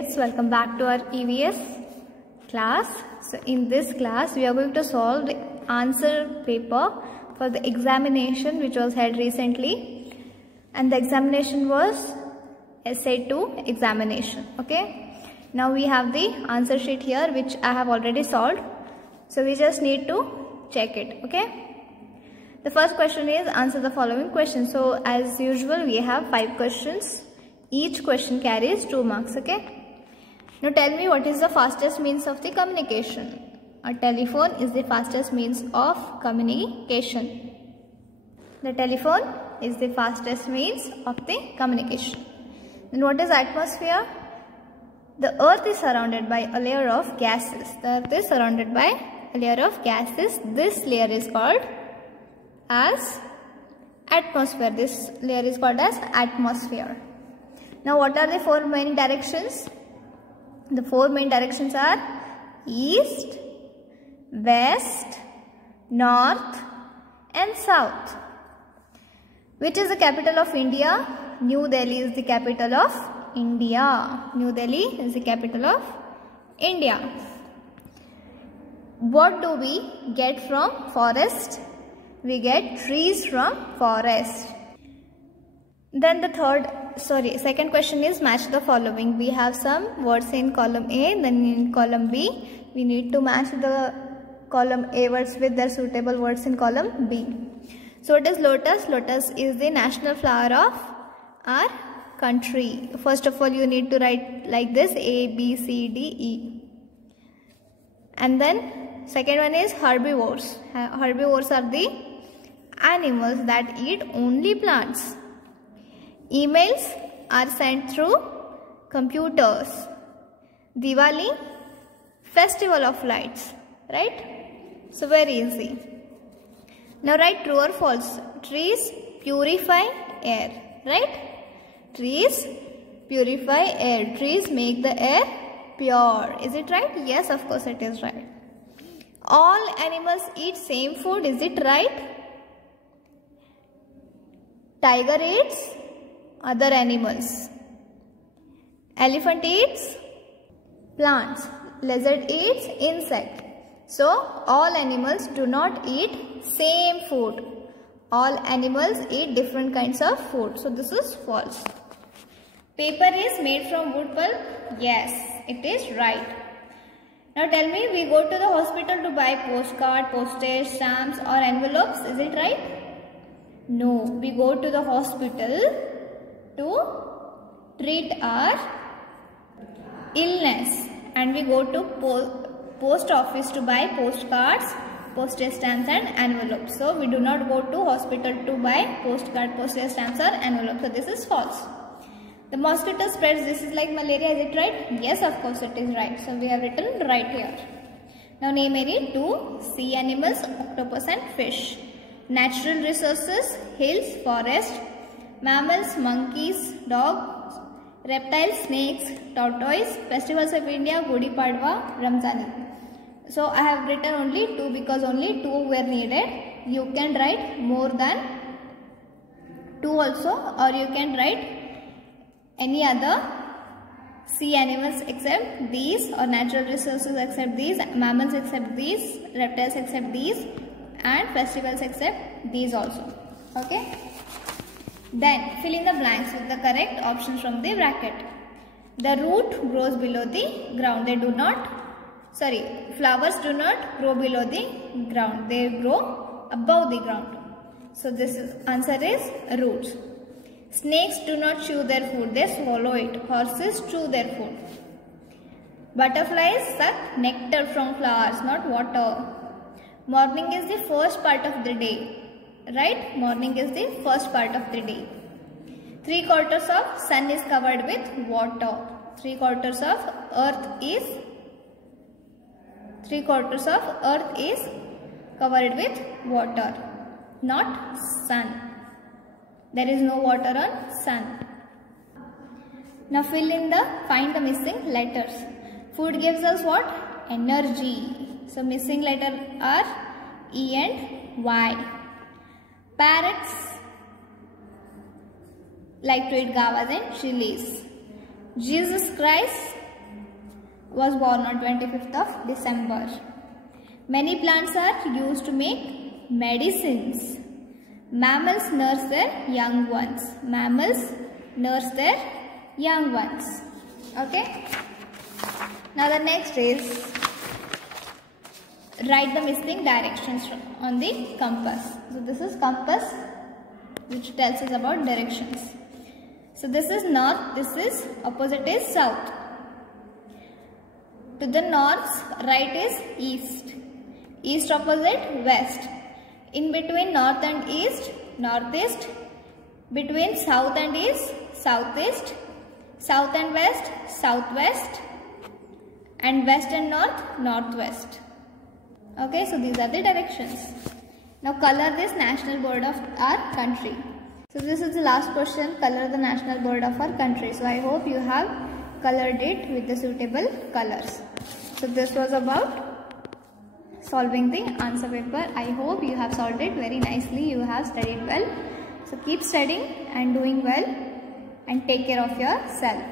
Welcome back to our EVS class. So in this class we are going to solve the answer paper for the examination which was held recently, and the examination was Essay 2 examination. Okay, now we have the answer sheet here which I have already solved, so we just need to check it. Okay, the first question is answer the following question. So as usual we have 5 questions. Each question carries 2 marks. Okay, now tell me, what is the fastest means of the communication? A telephone is the fastest means of communication. The telephone is the fastest means of the communication. Then what is atmosphere? The earth is surrounded by a layer of gases. The earth is surrounded by a layer of gases. This layer is called as atmosphere. This layer is called as atmosphere. Now what are the 4 main directions? The 4 main directions are east, west, north and south. Which is the capital of India? New Delhi is the capital of India. New Delhi is the capital of India. What do we get from forest? We get trees from forest. Then the second question is match the following. We have some words in column A, then in column B. We need to match the column A words with their suitable words in column B. So it is lotus. Lotus is the national flower of our country. First of all, you need to write like this: A, B, C, D, E. And then second one is herbivores. Herbivores are the animals that eat only plants. Emails are sent through computers. Diwali, festival of lights, right? So very easy. Now write true or false. Trees purify air, right? Trees purify air. Trees make the air pure. Is it right? Yes, of course it is right. All animals eat same food. Is it right? Tiger eats other animals. Elephant eats plants. Lizard eats insect. So all animals do not eat same food. All animals eat different kinds of food. So this is false. Paper is made from wood pulp. Yes, it is right. Now tell me, we go to the hospital to buy postcard, postage, stamps or envelopes. Is it right? No, we go to the hospital to treat our illness, and we go to post office to buy postcards, postage stamps and envelopes. So we do not go to hospital to buy postcard, postage stamps or envelopes. So this is false. The mosquito spreads disease like malaria. Is it right? Yes, of course it is right. So we have written right here. Now name any 2 sea animals: octopus and fish. Natural resources: hills, forest. Mammals: monkeys, dogs. Reptiles: snakes, tortoise. Festivals of India: Gudi Padwa, Ramzani. So I have written only 2 because only 2 were needed. You can write more than 2 also, or you can write any other sea animals except these, or natural resources except these, mammals except these, reptiles except these, and festivals except these also. Okay. Then fill in the blanks with the correct options from the bracket. The root grows below the ground. Flowers do not grow below the ground. They grow above the ground. So this answer is roots. Snakes do not chew their food. They swallow it. Horses chew their food. Butterflies suck nectar from flowers, not water. Morning is the first part of the day. Right? Morning is the first part of the day. 3/4 of sun is covered with water. 3/4 of earth is covered with water, not sun. There is no water on sun. Now find the missing letters. Food gives us what? Energy. So missing letters are E and Y. Parrots like to eat guavas and chilies. Jesus Christ was born on 25th of December. Many plants are used to make medicines. Mammals nurse their young ones. Mammals nurse their young ones. Okay. Now the next is write the missing directions on the compass. So this is compass which tells us about directions. So this is north, this is opposite is south. To the north, right is east. East opposite west. In between north and east, northeast. Between south and east, southeast. South and west, southwest. And west and north, northwest. Okay, so these are the directions. Now color this national bird of our country. So this is the last question, color the national bird of our country. So I hope you have colored it with the suitable colors. So this was about solving the answer paper. I hope you have solved it very nicely. You have studied well. So keep studying and doing well and take care of yourself.